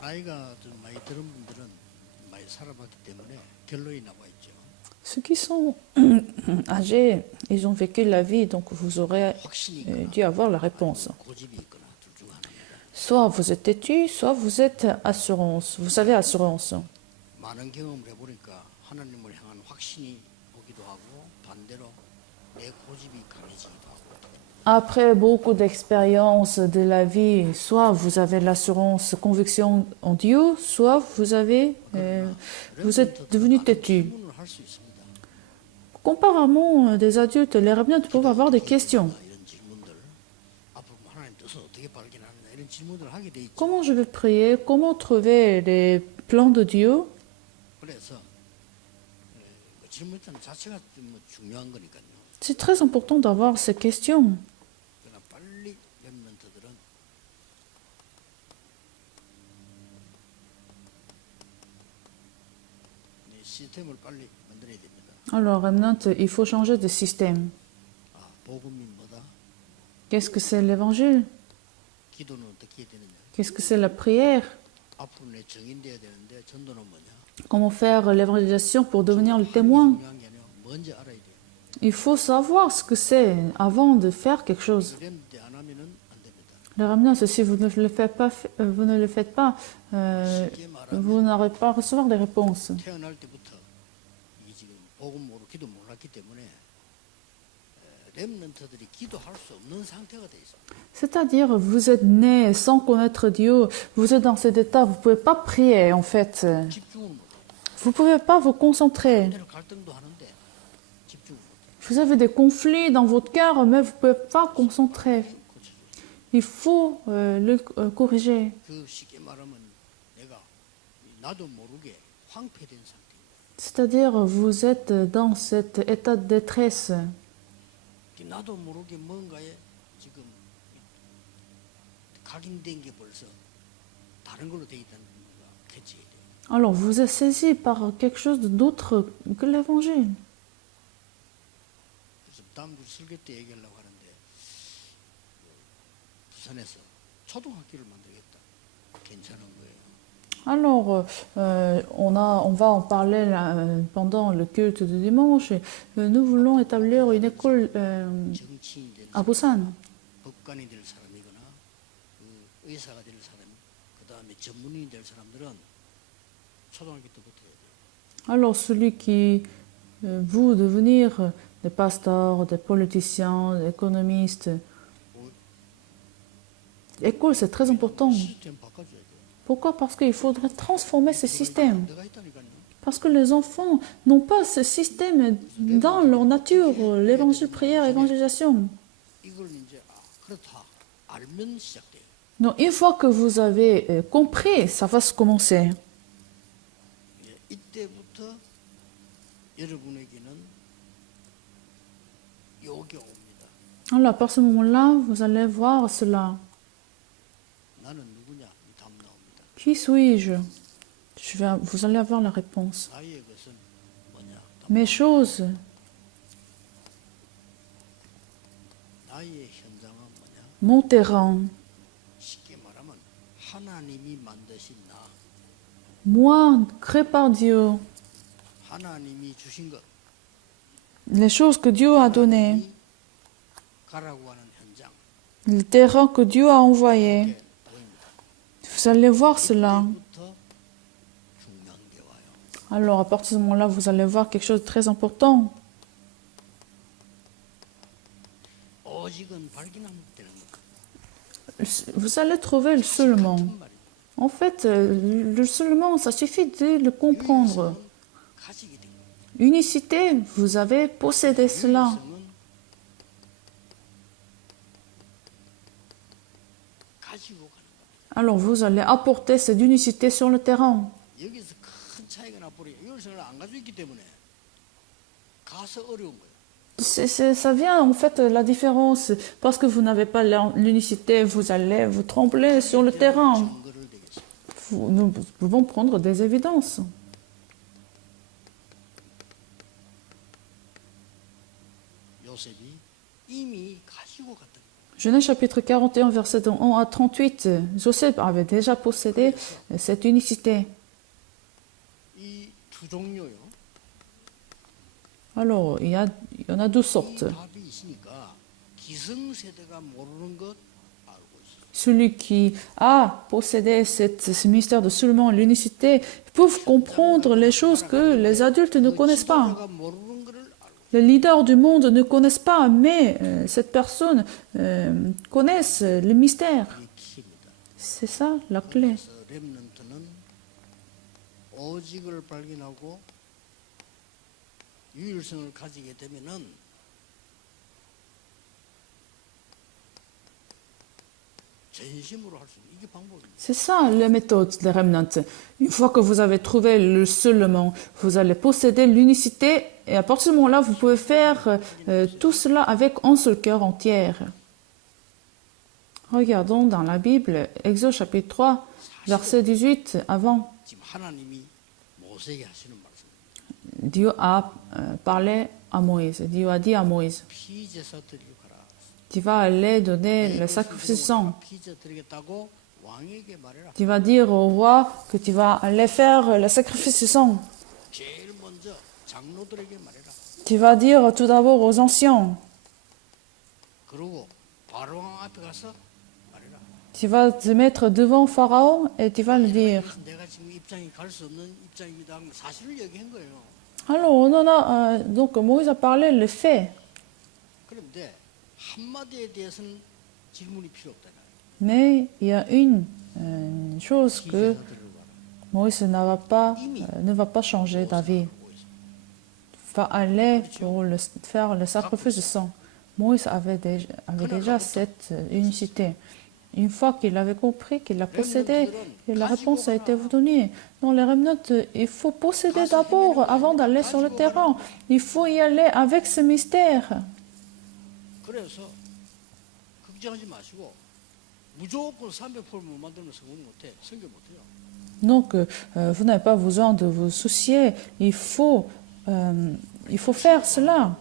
나이가 좀 많이 들은 분들은 많이 살아봤기 때문에 결론이 나와 있죠. Ceux qui sont âgés, ils ont vécu la vie, donc vous aurez 확신이 있거나 dû avoir la réponse. 아니면 고집이 있거나 둘 중 하나입니다. Soit vous êtes têtu, soit vous êtes assurance. Vous savez assurance. 많은 경험을 해보니까 하나님을 향한 확신이 오기도 하고 반대로 내 고집이 강해지기도 하고. Après beaucoup d'expériences de la vie, soit vous avez l'assurance, conviction en Dieu, soit vous êtes devenu têtu. 질문을 할 수 있습니다. Comparément des adultes, les rabbins peuvent avoir des questions. 이런 질문들 앞으로 하나님 뜻을 어떻게 발견하느냐 이런 질문들을 하게 돼 있죠. Comment je vais prier? Comment trouver les plans de Dieu? 그래서 질문 자체가 좀 중요한 거니까요. C'est très important d'avoir ces questions. 그러나 빨리 렘넌트들은 이 시스템을 빨리 만들어야 됩니다. Alors, Remnant, il faut changer de système. 아, 복음이 뭐다? Qu'est-ce que c'est l'évangile? 기도는 어떻게 해야 되느냐? Qu'est-ce que c'est la prière? 앞으로 내 증인돼야 되는데 전도는 뭐냐? Comment faire l'évangélisation pour devenir le témoin? 중요한 게 아니라 먼저 알아야 돼요. Il faut savoir ce que c'est avant de faire quelque chose. 렘넌트 안 하면은 안 됩니다. Le Remnant, si vous ne le faites pas, 쉽게 말하면 vous n'aurez pas à recevoir des réponses. 태어날 때부터 이 지금 복음 모르고 기도 몰랐기 때문에 렘넌트들이 기도할 수 없는 상태가 돼 있어. C'est-à-dire, vous êtes né sans connaître Dieu, vous êtes dans cet état, vous ne pouvez pas prier en fait. 집중을 못 해. Vous ne pouvez pas vous concentrer. 때로 갈등도 하는데 집중을 못 해. Vous avez des conflits dans votre cœur, mais vous ne pouvez pas concentrer. Il faut le corriger. 그 쉽게 말하면 내가 나도 모르게 황폐된 상태입니다. C'est-à-dire, vous êtes dans cet état de détresse. 나도 모르게 뭔가에 지금 각인된 게 벌써 다른 걸로 돼 있다는 걸 캐치해야 돼요. Alors, vous êtes saisi par quelque chose d'autre que l'évangile. 그래서 다음 주 설교 때 얘기하려고 하는데 부산에서 초등학교를 만들겠다. 괜찮은 거예요. Alors, on va en parler là, pendant le culte de dimanche. Nous voulons établir une école 정치인이 될 à 사람, Busan. 법관이 될 사람이거나 의사가 될 사람, 그 다음에 전문인이 될 사람들은 초등학교 때부터 해야 돼요. Alors, celui qui veut devenir des pasteurs, des politiciens, des économistes, l'école c'est très important. 시스템 바꿔줘야 돼요. Pourquoi? Parce qu'il faudrait transformer ce système. 내가 있다니까요. Parce que les enfants n'ont pas ce système dans leur nature, l'évangile, prière, évangélisation. 이걸 이제 그렇다 알면 시작돼요. Donc, une fois que vous avez compris, ça va se commencer. 이때부터 여러분에게는 요게 옵니다. Alors, à partir de ce moment-là, vous allez voir cela. 나는 누구냐? 답 나옵니다. Qui suis-je? Vous allez avoir la réponse. 나의 것은 뭐냐? Mes choses, 나의 현장은 뭐냐? mon terrain, 쉽게 말하면 하나님이 만드신 나, moi, créé par Dieu, 하나님이 주신 것, les choses que Dieu a données, 하나님이 가라고 하는 현장. le terrain que Dieu a envoyé. 이렇게 보입니다. Vous allez voir cela. 이때부터 중요한 게 와요. Alors, à partir de ce moment-là, vous allez voir quelque chose de très important. 오직은 발견하면 되는 것. Vous allez trouver le seulement. 같은 말이에요. En fait, le seulement, ça suffit de le comprendre. 유일성은 가지게 된 거예요. Unicité, vous avez possédé cela. 유일성은 가지고 가는 거예요. Alors, vous allez apporter cette unicité sur le terrain. 여기서 큰 차이가 나버려요. 유일성을 안 가지고 있기 때문에 가서 어려운 거예요. Ça vient en fait la différence. Parce que vous n'avez pas l'unicité, vous allez vous trembler sur le terrain. 증거를 되겠어요. Nous pouvons prendre des évidences. 요셉이 이미 가지고 갔던 거예요. Genèse chapitre 41, verset 1 à 38, Joseph avait déjà possédé cette unicité. 이 두 종류요. Alors, il y en a deux 이 sortes. 답이 있으니까 기성세대가 모르는 것 알고 있어요. Celui qui a possédé ce mystère de seulement l'unicité peut comprendre les choses que les adultes ne connaissent pas. 지도자가 모르는 것을 알고 Les leaders du monde ne connaissent pas, mais cette personne connaissent le mystère. 이 키입니다. C'est ça la clé. 그래서 렘넌트는 오직을 발견하고 유일성을 가지게 되면은 전심으로 할 수 있는 이게 방법입니다. C'est ça la méthode des remnants. Une fois que vous avez trouvé le seulement, vous allez posséder l'unicité et à partir de ce moment-là, vous pouvez faire tout cela avec un seul cœur entier. Regardons dans la Bible, Exode chapitre 3, verset 18, avant. 지금 하나님이 모세에게 하시는 말씀. Dieu a parlé à Moïse. Dieu a dit à Moïse, 피제사 드리고 가라. tu vas aller donner le sacrifice sang. 피제 드리겠다고 왕에게 말해라. Tu vas dire au roi que tu vas aller faire le sacrifice sang. 제일 먼저 장로들에게 말해라. Tu vas dire tout d'abord aux anciens. 그러고 바로 왕 앞에 가서 말해라. Tu vas te mettre devant Pharaon et tu vas le dire. 내가 지금 입장이 갈 수 없는 입장이기도 하고 사실을 얘기한 거예요. Alors, on en a, donc Moïse a parlé le fait, 그런데 한마디에 대해서는 질문이 필요 없다. mais il y a une chose que 피제사 드리고 가라. Moïse ne va pas changer d'avis. Va aller pour faire le sacrifice de sang. Moïse avait déjà cette unicité. Une fois qu'il avait compris, qu'il l'a possédé, et la réponse a été donnée. Dans les remnants, il faut posséder d'abord avant d'aller sur le terrain. Il faut y aller avec ce mystère. 그래서 걱정하지 마시고 무조건 300%만 만들면 성공 못해. 성공 못해요. Donc, vous n'avez pas besoin de vous soucier. Il faut faire cela.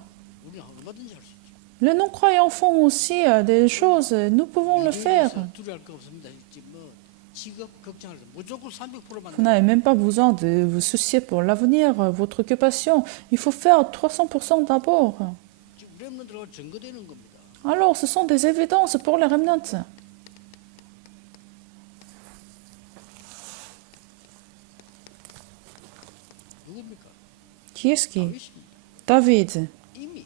우리는 얼마든지 할 수 있죠. Les non-croyants font aussi des choses. Nous pouvons le faire. 두려울 거 없습니다. 뭐 직업 걱정할 때 무조건 300%만 Vous n'avez même pas besoin de vous soucier pour l'avenir, votre occupation. Il faut faire 300% d'abord. 렘넌트가 증거되는 겁니다. Alors, ce sont des évidences pour les remnants. 누굽니까? Qui est-ce qui? 다윗입니다. David. 이미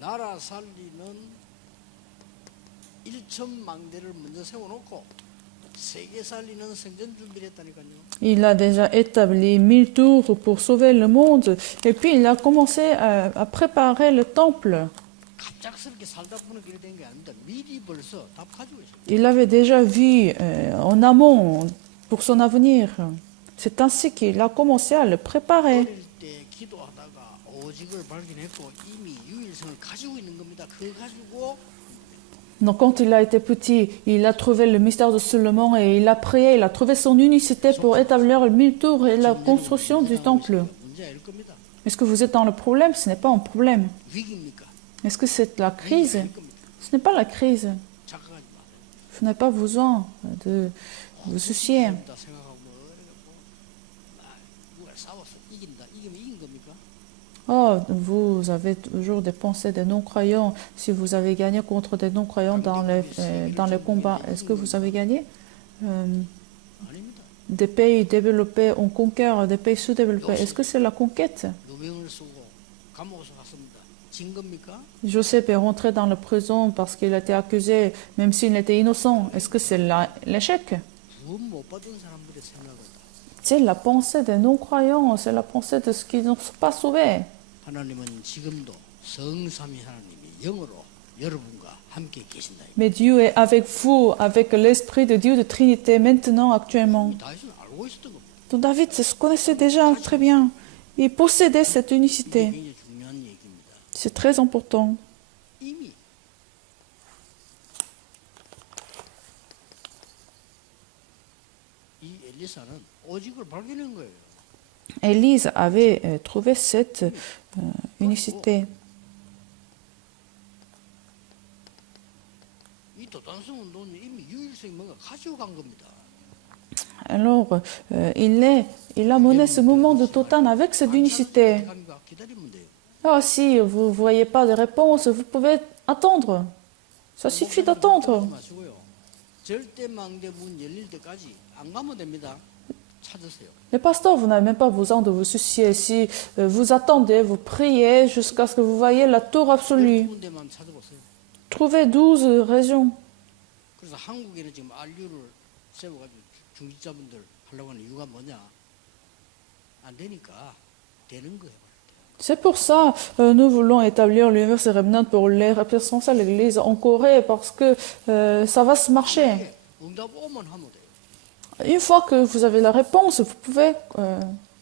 나라 살리는 1천망대를 먼저 세워놓고 세계 살리는 성전 준비를 했다니까요. Il a déjà établi 1000 tours pour sauver le monde. Et puis, il a commencé à préparer le temple. 갑작스럽게 살다 보는 길이 된 게 아닙니다. 미리 벌써 답 가지고 있어요. Il avait déjà vu en amont pour son avenir. C'est ainsi qu'il a commencé à le préparer. 어릴 때 기도하다가 오직을 발견했고 이미 유일성을 가지고 있는 겁니다. 그거 가지고 Donc, quand il a été petit, il a trouvé le mystère de seulement et il a prié, il a trouvé son unicité pour établir le 1000 tours et la construction du temple. 문제 아닐 겁니다. Est-ce que vous êtes dans le problème? Ce n'est pas un problème. 위기입니까? Est-ce que c'est la crise? 아닐 겁니다. Ce n'est pas la crise. 착각하지 마세요. Vous n'avez pas besoin de vous soucier. 다 생각하고 뭐 이래갖고 누가 싸워서 이긴다. 이기면 이긴 겁니까? Oh, vous avez toujours des pensées des non-croyants. Si vous avez gagné contre des non-croyants dans les combats, est-ce que vous avez gagné? 아닙니다. Des pays développés ont conquéré des pays sous-développés. Est-ce que c'est la conquête? 누명을 쓰고 감옥에서 갔습니다. 진 겁니까? Joseph est rentré dans la prison parce qu'il a été accusé, même s'il était innocent. Est-ce que c'est l'échec? 구원 못 받은 사람들의 생각은 C'est la pensée des non-croyants, c'est la pensée de ceux qui ne sont pas sauvés. 하나님은 지금도 성삼위 하나님이 영으로 여러분과 함께 계신다. Mais Dieu est avec vous, avec l'Esprit de Dieu de Trinité, maintenant, actuellement. 다윗은 알고 있었던 겁니다. Donc David se connaissait déjà très bien. Il possédait cette 이게 unicité. 굉장히 중요한 얘기입니다. C'est très important. 이미 이 엘리사는 오직을 발견한 거예요. Élise avait trouvé cette unicité. 도단성 운동은 이미 유일성이 뭔가 가지고 간 겁니다. Alors, il a mené ce mouvement de Totan avec cette unicité. 기다리면 돼요. Ah, si vous ne voyez pas de réponse, vous pouvez attendre. Ça suffit d'attendre. 마시고요. 절대 망대문 열릴 때까지 안 가면 됩니다. 찾으세요. Les pasteurs, vous n'avez même pas besoin de vous soucier. Si vous attendez, vous priez jusqu'à ce que vous voyez la tour absolue. 12군데만 찾아보세요. Trouvez 12 régions. 그래서 한국에는 지금 RU를 세워가지고 중직자분들 하려고 하는 이유가 뭐냐? 안 되니까 되는 거예요. C'est pour ça nous voulons établir l'université Remnant pour les responsables de l'Église en Corée parce que ça va se marcher. 응답 오면 하면 돼요. Une fois que vous avez la réponse, vous pouvez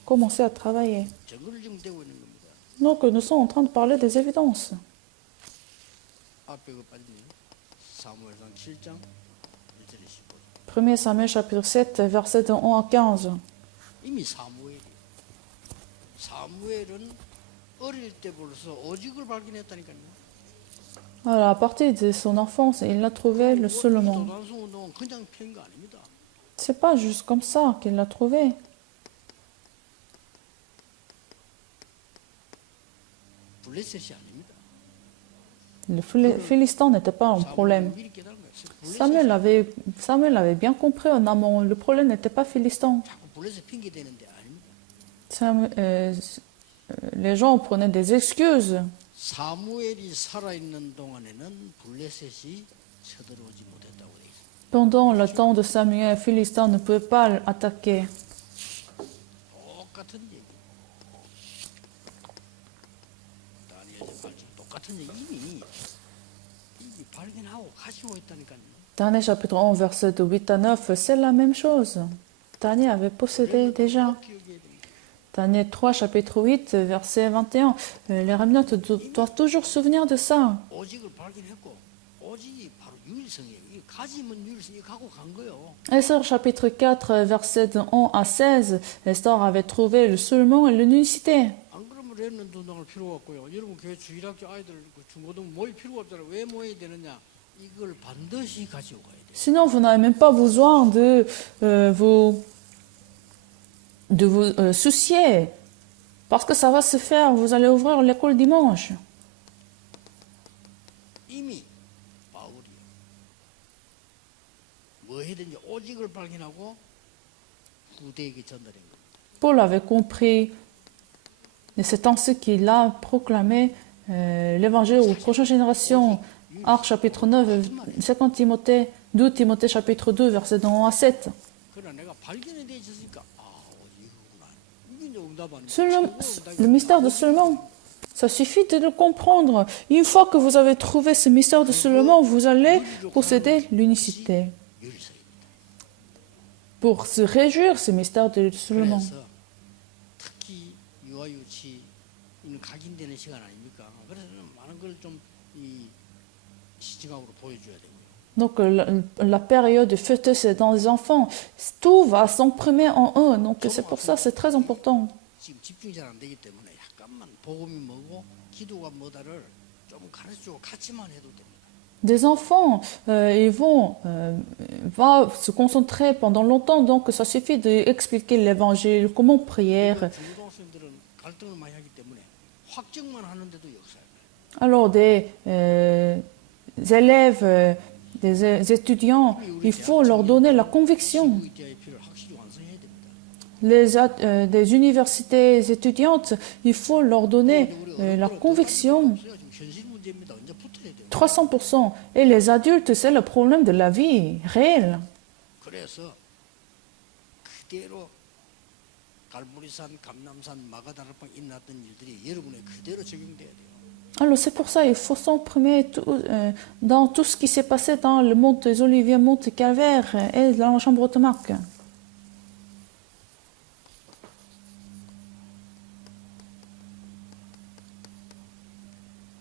commencer à travailler. 증거를 지금 대고 있는 겁니다. Donc nous sommes en train de parler des évidences. 앞에 그 빠지네요. 사무엘상 7장 1절 15절. 1 Samuel chapitre 7, versets de 1 à 15. 이미 사무엘은 어릴 때 벌써 오직을 발견했다니까요. Alors, à partir de son enfance, il a trouvé le seulement. 도단성 운동은 그냥 편 거 아닙니다. C'est pas juste comme ça qu'il l'a trouvé. 블레셋이 아닙니다. Le Philistin n'était pas un problème. 미리 깨달은 거예요. Samuel avait bien compris en amont. Le problème n'était pas Philistin. 자꾸 블레셋 핑계 대는데 아닙니다. Les gens prenaient des excuses. 사무엘이 살아있는 동안에는 블레셋이 쳐들어오지 못했다고 돼 있습니다. Pendant le temps de Samuel, les Philistins ne pouvaient pas l'attaquer. 똑같은 얘기. 다니엘서 말씀 똑같은 얘기 이미 발견하고 가지고 있다니까요. Daniel chapitre 11, versets de 8 à 9, c'est la même chose. Daniel avait possédé déjà. 기억해야 됩니다. Daniel 3, chapitre 8, verset 21. Les remnants doivent toujours se souvenir de ça. 오직을 발견했고 오직이 바로 유일성이에요. 이 가지면 유일성이 갖고 간 거예요. Esther chapitre 4, versets de 1 à 16. Esther avait trouvé le seulement et l'unicité. 안 그러면 랩런트 운동할 필요가 없고요. 여러분 교회 주일학교 아이들 중고등 모일 필요가 없잖아요. 왜 모여야 되느냐? 이걸 반드시 가지고 가야 돼요. Sinon, vous n'avez même pas besoin de vous soucier. Parce que ça va se faire. Vous allez ouvrir l'école dimanche. 이미 바울이 뭐 해든지 오직을 발견하고 후대에게 전달한 거예요. Paul avait compris. Et c'est ainsi qu'il a proclamé l'évangile aux prochaines générations. Actes chapitre 9, 2 Timothée, 2 Timothée chapitre 2, verset 1 à 7. 그러나 내가 발견이 돼 있으니까 이거구나. 이게 이제 응답 아니에요. Le mystère de seulement, ça suffit de le comprendre. Une fois que vous avez trouvé ce mystère de seulement, vous allez posséder l'unicité. 유일성입니다. Pour se réjouir ce mystère de seulement. 그래서 특히 유아유치는 각인되는 시간 아닙니까? 그래서 많은 걸 좀 이 시청각으로 보여줘야 되고요. Donc la période de fœtus dans les enfants, tout va s'imprimer en eux. Donc c'est pour ça, c'est très important. 지금 집중이 잘 안 되기 때문에 약간만 복음이 뭐고 기도가 뭐다를 좀 가르쳐주고 같이만 해도 됩니다. Des enfants, ils vont se concentrer pendant longtemps, donc ça suffit d'expliquer l'évangile, comment prier. 중고등학생들은 갈등을 많이 하기 때문에 확정만 하는데도 역사예요. Alors des élèves, des étudiants, il faut leur donner la conviction. CVTIP를 확실히 완성해야 됩니다. Des universités étudiantes, il faut leur donner la conviction. 지금 현실 문제입니다. 이제 붙어야 돼요. 300%. Et les adultes, c'est le problème de la vie réelle. 그래서 그대로 갈보리산, 감남산, 마가다락방 일어났던 일들이 여러분에 그대로 적용돼야 돼요. Alors c'est pour ça il faut s'imprimer dans tout ce qui s'est passé dans le mont des Oliviers, mont Calvaire et dans la chambre de Marc.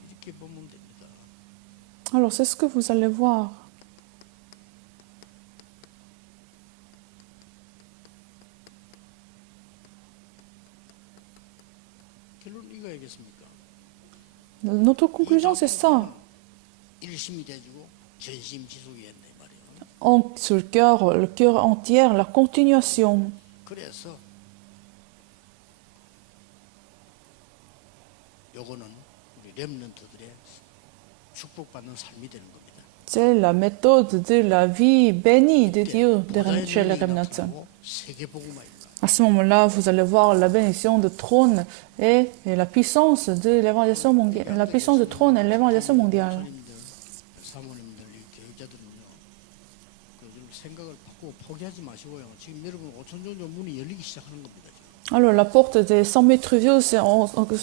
이렇게 보면 됩니다. Alors c'est ce que vous allez voir. 결론 이거야겠습니까? Notre conclusion c'est ça. 일심이 돼주고 전심지속이었네 말이에요. Sur le cœur entier, la continuation. 그래서 요거는 우리 렘넌트들의 축복받는 삶이 되는 겁니다. C'est la méthode de la vie bénie de Dieu chez les remnants. 세계복음화입니다. À ce moment-là, vous allez voir la bénédiction de trône et la puissance de l'évangélisation mondiale, la puissance de trône et l'évangélisation mondiale. 사모님들, 교육자들은요, 그 생각을 바꾸고 포기하지 마시고요. 지금 여러분 5천종교 문이 열리기 시작하는 겁니다. 지금. Alors, la porte des 100 mètres vieux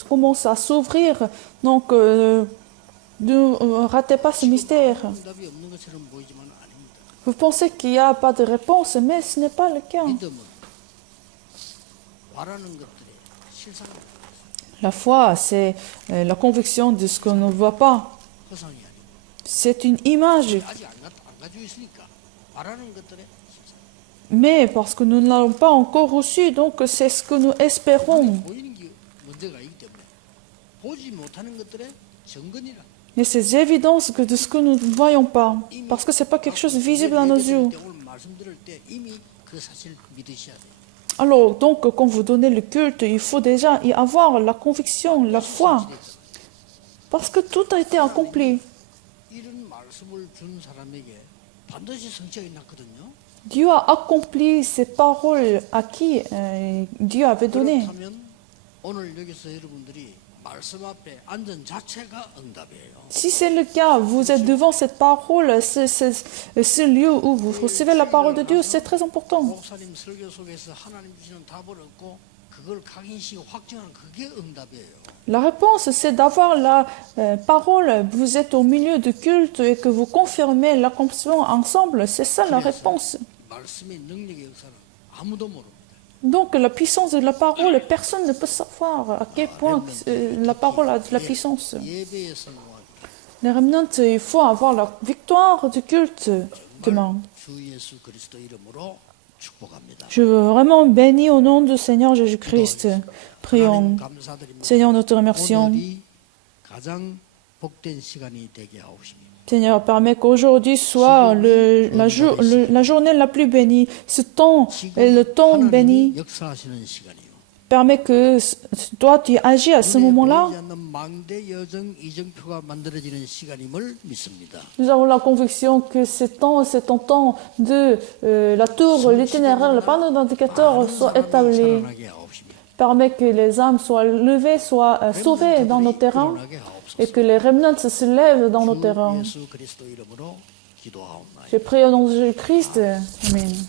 commence à s'ouvrir. Donc, ne ratez pas ce mystère. 응답이 없는 것처럼 보이지만 아닙니다. Vous pensez qu'il n'y a pas de réponse, mais ce n'est pas le cas. 믿음은 바라는 것들의 실상을 La foi, c'est la conviction de ce qu'on ne voit pas. 허상이 아니고 C'est une image. 아직 안 가지고 있으니까 바라는 것들의 실상. Mais parce que nous ne l'avons pas encore reçu, donc c'est ce que nous espérons. 보이는 게 문제가 있기 때문에 보지 못하는 것들의 증거니라. Mais c'est évident que de ce que nous ne voyons pas, parce que ce n'est pas quelque chose visible à nos yeux. 오늘 말씀 들을 때 이미 그 사실 믿으셔야 돼요. Alors, donc, quand vous donnez le culte, il faut déjà y avoir la conviction, la foi, parce que tout a été accompli. 이런 말씀을 준 사람에게 반드시 성취가 났거든요. Dieu a accompli ces paroles à qui Dieu avait donné. 그렇다면 오늘 여기서 여러분들이 말씀 앞에 앉은 자체가 응답이에요. Si c'est le cas, vous êtes devant cette parole, ce lieu où vous recevez la parole de Dieu, c'est très important. 목사님 설교 속에서 하나님 주시는 답을 얻고 그걸 각인시키고 확증하는 그게 응답이에요. La réponse, c'est d'avoir la parole. Vous êtes au milieu du culte et que vous confirmez l'accomplissement ensemble. C'est ça la réponse. 말씀의 능력의 역사는 아무도 모릅니다. Donc la puissance de la parole, personne ne peut savoir à quel point la parole a de la puissance. 예배의 성공을 Les remnants, il faut avoir la victoire du culte demain. 주 예수 그리스도 이름으로 축복합니다. Je veux vraiment bénir au nom du Seigneur Jésus-Christ. Prions. 하나님 감사드립니다. Seigneur, nous te remercions. 오늘이 가장 복된 시간이 되게 하옵시며 Seigneur, permets qu'aujourd'hui soit la journée la plus bénie. Ce temps est le temps béni. 하나님이 역사하시는 시간이요. Permets que toi, tu agis à ce moment-là. 보이지 않는 망대 여정 이정표가 만들어지는 시간임을 믿습니다. Nous avons la conviction que c'est un temps de la tour, l'itinéraire, le panneau d'indicateur soit établi. 살아나게 하옵시며 Permet que les âmes soient levées, soient sauvées dans nos terrains 일어나게 하옵소서. et que les remnants se lèvent dans nos 주 terrains. 예수 그리스도 이름으로 기도하옵나이다. Je prie au nom de Jésus-Christ. Amen.